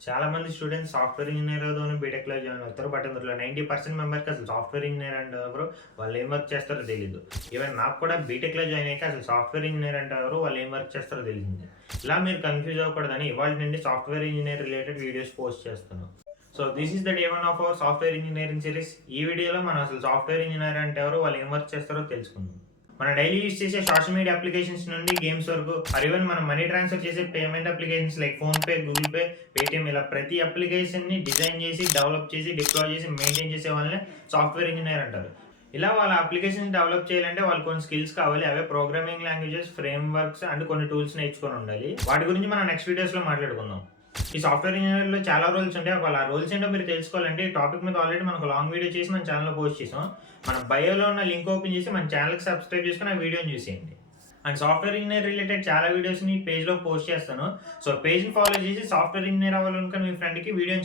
చాలా మంది students software engineer అవుదామని బీటెక్‌లో జాయిన్ అవుతారు. బట్ అందులో 90% మెంబర్‌కి అసలు సాఫ్ట్‌వేర్ ఇంజినీర్ అంటే ఎవరు? వాళ్ళు ఏం వర్క్ చేస్తారో తెలీదు. ఈవెన్ నాకు కూడా బీటెక్‌లో జాయిన్ అయ్యాక అసలు సాఫ్ట్‌వేర్ ఇంజినీర్ అంటే ఎవరు? వాళ్ళు ఏం వర్క్ చేస్తారో తెలిసింది. ఇలా మీరు కన్‌ఫ్యూజ్ అవ్వకూడదని ఇవాల్టి నుండి software engineer related videos post చేస్తున్నాను. So, this is the day 1 of our software engineering series. ఈ వీడియోలో మనం అసలు సాఫ్ట్‌వేర్ ఇంజినీర్ అంటే ఎవరు? వాళ్ళు ఏం వర్క్ చేస్తారో తెలుసుకుందాం. మన డైలీ యూజ్ చేసే సోషల్ మీడియా అప్లికేషన్స్ నుండి గేమ్స్ వరకు ఆర్ ఈవెన్ మనం మనీ ట్రాన్స్ఫర్ చేసే payment applications like PhonePe, Google pay, Paytm ఇలా ప్రతి అప్లికేషన్‌ని డిజైన్ చేసి, డెవలప్ చేసి, డిప్లాయ్ చేసి, మెయింటైన్ చేసే వాళ్ళనే సాఫ్ట్‌వేర్ ఇంజినీర్ అంటారు. ఇలా వాళ్ళ అప్లికేషన్స్ డెవలప్ చేయాలంటే వాళ్ళకి కొన్ని స్కిల్స్ కావాలి. అవే programming languages, frameworks and కొన్ని టూల్స్ నేర్చుకొని ఉండాలి. వాటి గురించి మనం నెక్స్ట్ వీడియోస్‌లో మాట్లాడుకుందాం. ఈ సాఫ్ట్‌వేర్ ఇంజినీర్‌లో చాలా రోల్స్ ఉంటాయి. ఒకవేళ ఆ రోల్స్ ఏంటో మీరు తెలుసుకోవాలంటే ఈ టాపిక్ మీద ఆల్రెడీ మనం ఒక లాంగ్ వీడియో చేసి మన ఛానెల్‌లో పోస్ట్ చేసాం. మన బయోలో ఉన్న లింక్ ఓపెన్ చేసి మన ఛానెల్‌కి సబ్స్క్రైబ్ చేసుకొని ఆ వీడియోని చూసేయండి. అండ్ సాఫ్ట్‌వేర్ ఇంజినీర్ రిలేటెడ్ చాలా వీడియోస్‌ని పేజ్‌లో పోస్ట్ చేస్తాను. సో, పేజ్‌ని ఫాలో చేసి సాఫ్ట్‌వేర్ ఇంజినీర్ అవ్వాలనుకున్న మీ ఫ్రెండ్‌కి వీడియోని